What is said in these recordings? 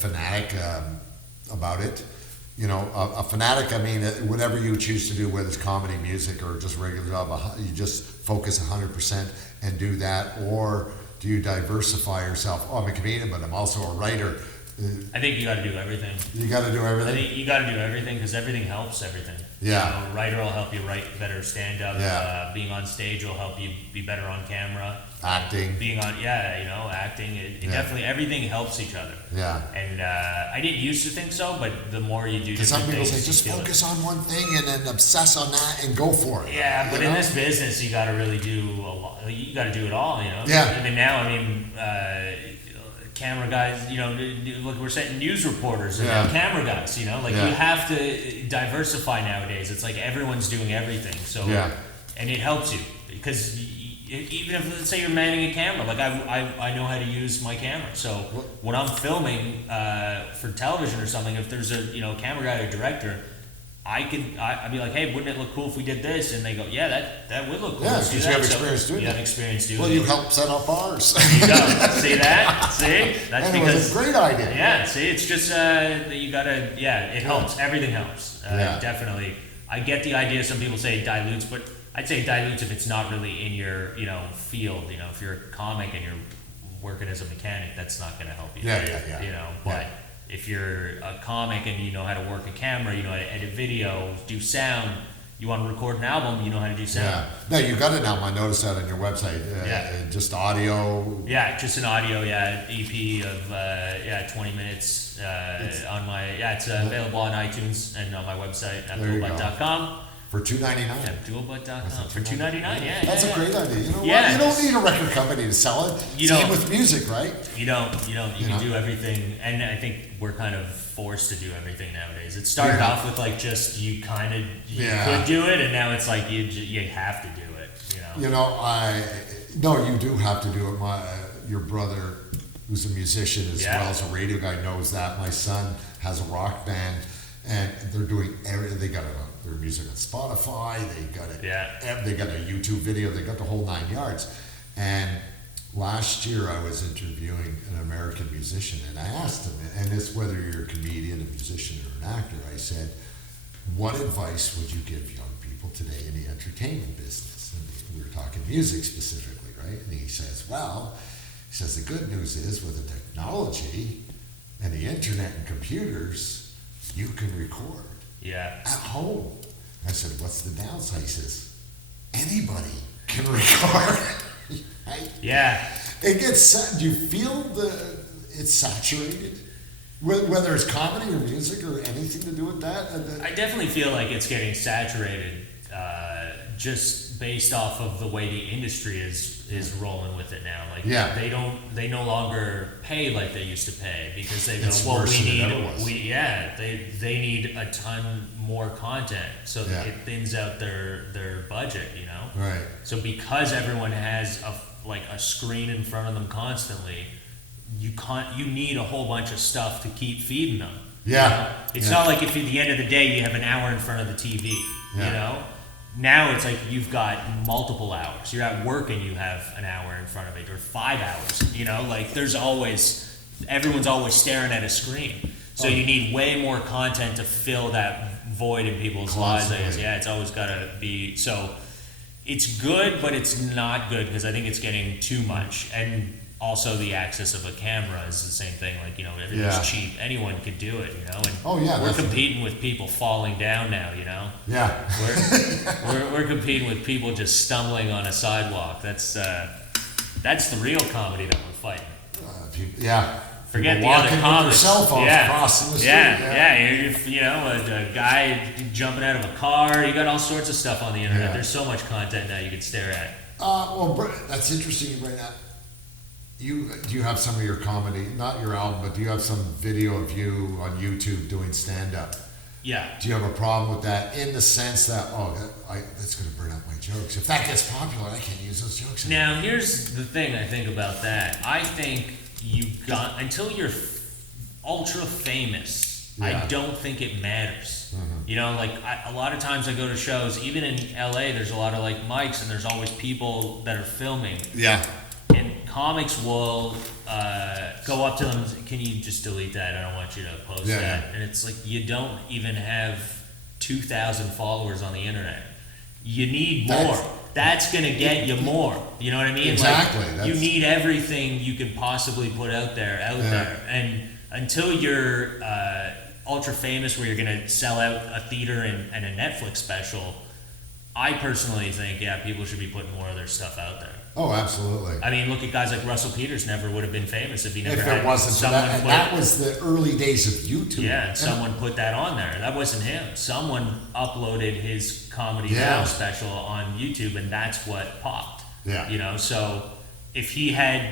fanatic about it. You know, a fanatic, I mean, whatever you choose to do, whether it's comedy, music, or just regular job, you just focus 100% and do that, or do you diversify yourself? Oh, I'm a comedian, but I'm also a writer. I think you got to do everything. You got to do everything? I think you got to do everything because everything helps everything. Yeah. You know, a writer will help you write better stand-up. Yeah. Being on stage will help you be better on camera. Acting. Being on, acting. It definitely, everything helps each other. Yeah. And I didn't used to think so, but the more you do different some people things, say, just focus on one thing and then obsess on that and go for it. Yeah, but in this business, you got to really do a lot. You got to do it all, you know? Yeah. Even now, I mean, camera guys, you know, look, we're saying news reporters and camera guys, you know, like you have to diversify nowadays. It's like everyone's doing everything. So, and it helps you because even if, let's say you're manning a camera, like I know how to use my camera. So when I'm filming for television or something, if there's a, you know, camera guy or director, I'd be like, hey, wouldn't it look cool if we did this? And they go, yeah, that would look cool. Yeah, because you have experience doing it. You have experience doing it. Well, you helped set up ours. There you go. See that? See? That's and because it was a great idea. Yeah, see, it's just you gotta, it helps. Everything helps. Definitely. I get the idea. Some people say it dilutes, but I'd say it dilutes if it's not really in your, you know, field. You know, if you're a comic and you're working as a mechanic, that's not gonna help you. Yeah. You know, but if you're a comic and you know how to work a camera, you know how to edit video, do sound, you want to record an album, you know how to do sound. Yeah. No, you got an album. I noticed that on your website. Just audio. Yeah, just an audio, EP of 20 minutes on my, it's available on iTunes and on my website, abdulbutt.com. For $2.99. Yeah, abdulbutt.com. For $2.99, That's a great idea. You know what? Yeah. You don't need a record company to sell it. Same with music, right? You don't. You can do everything, and I think we're kind of forced to do everything nowadays. It started off with like just you could do it, and now it's like you have to do it. You know. You do have to do it. Your brother, who's a musician as well as a radio guy, knows that. My son has a rock band, and they're doing everything. They got their music on Spotify. They got it. Yeah. They got a YouTube video. They got the whole 9 yards. And last year, I was interviewing an American musician, and I asked him, and it's whether you're a comedian, a musician, or an actor. I said, "What advice would you give young people today in the entertainment business?" And we were talking music specifically, right? And he says, the good news is with the technology and the internet and computers, you can record at home. I said, what's the downside? He says, anybody can record. Right? Yeah. It gets, do you feel it's saturated? Whether it's comedy or music or anything to do with that? I definitely feel like it's getting saturated just based off of the way the industry is rolling with it now. Like they no longer pay like they used to pay because they go, they need a ton more content so that it thins out their budget, you know? Right. So because everyone has a screen in front of them constantly, you need a whole bunch of stuff to keep feeding them. Yeah. You know? It's not like if at the end of the day you have an hour in front of the TV, you know? Now it's like you've got multiple hours. You're at work and you have an hour in front of it, or 5 hours, you know? Like everyone's always staring at a screen. So you need way more content to fill that void in people's lives, I guess. Yeah, it's always got to be, so it's good, but it's not good because I think it's getting too much. And also the access of a camera is the same thing. Like, you know, everything's cheap. Anyone could do it, you know. And we're competing with people falling down now, you know. Yeah. We're competing with people just stumbling on a sidewalk. That's the real comedy that we're fighting. Forget the other comedy. Cell phones crossing the street. You know, a guy jumping out of a car. You got all sorts of stuff on the internet. Yeah. There's so much content now you can stare at. Well, that's interesting right now. Do you have some of your comedy, not your album, but do you have some video of you on YouTube doing stand-up? Yeah. Do you have a problem with that in the sense that, that's going to burn out my jokes? If that gets popular, I can't use those jokes anymore. Now, here's the thing I think about that. I think until you're ultra famous, I don't think it matters. Mm-hmm. You know, like a lot of times I go to shows, even in LA, there's a lot of like mics and there's always people that are filming. Yeah. And comics will go up to them, can you just delete that? I don't want you to post Yeah, that. yeah. And it's like, you don't even have 2,000 followers on the internet. You need more. That's gonna get you more. You know what I mean? Exactly. Like, you need everything you can possibly put out there, and until you're ultra famous, where you're gonna sell out a theater and a Netflix special, I personally think, people should be putting more of their stuff out there. Oh, absolutely. I mean, look at guys like Russell Peters. Never would have been famous if he never If had it wasn't for someone that, and put- that was the early days of YouTube. yeah, and And- someone put that on there. That wasn't him. Someone uploaded his Comedy Yeah. Now special on YouTube, and that's what popped. Yeah. You know, so if he had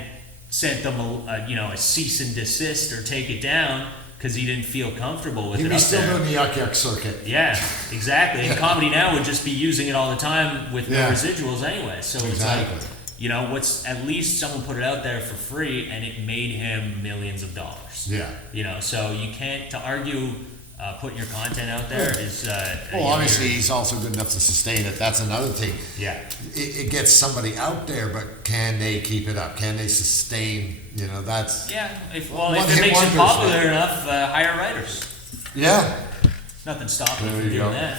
sent them a cease and desist or take it down because he didn't feel comfortable with He'd it be up still there. doing the Yuck Yuck circuit. Yeah, exactly. And Comedy Now would just be using it all the time with no Yeah. residuals anyway. So Exactly. it's like, what's at least someone put it out there for free, and it made him millions of dollars. Yeah. So you can't, to argue putting your content out there is. Well, obviously, he's also good enough to sustain it. That's another thing. Yeah. It gets somebody out there, but can they keep it up? Can they sustain? That's. Yeah. If One it hit makes it wonders, popular right? enough, hire writers. Yeah. Nothing stopping There you from you doing go. that.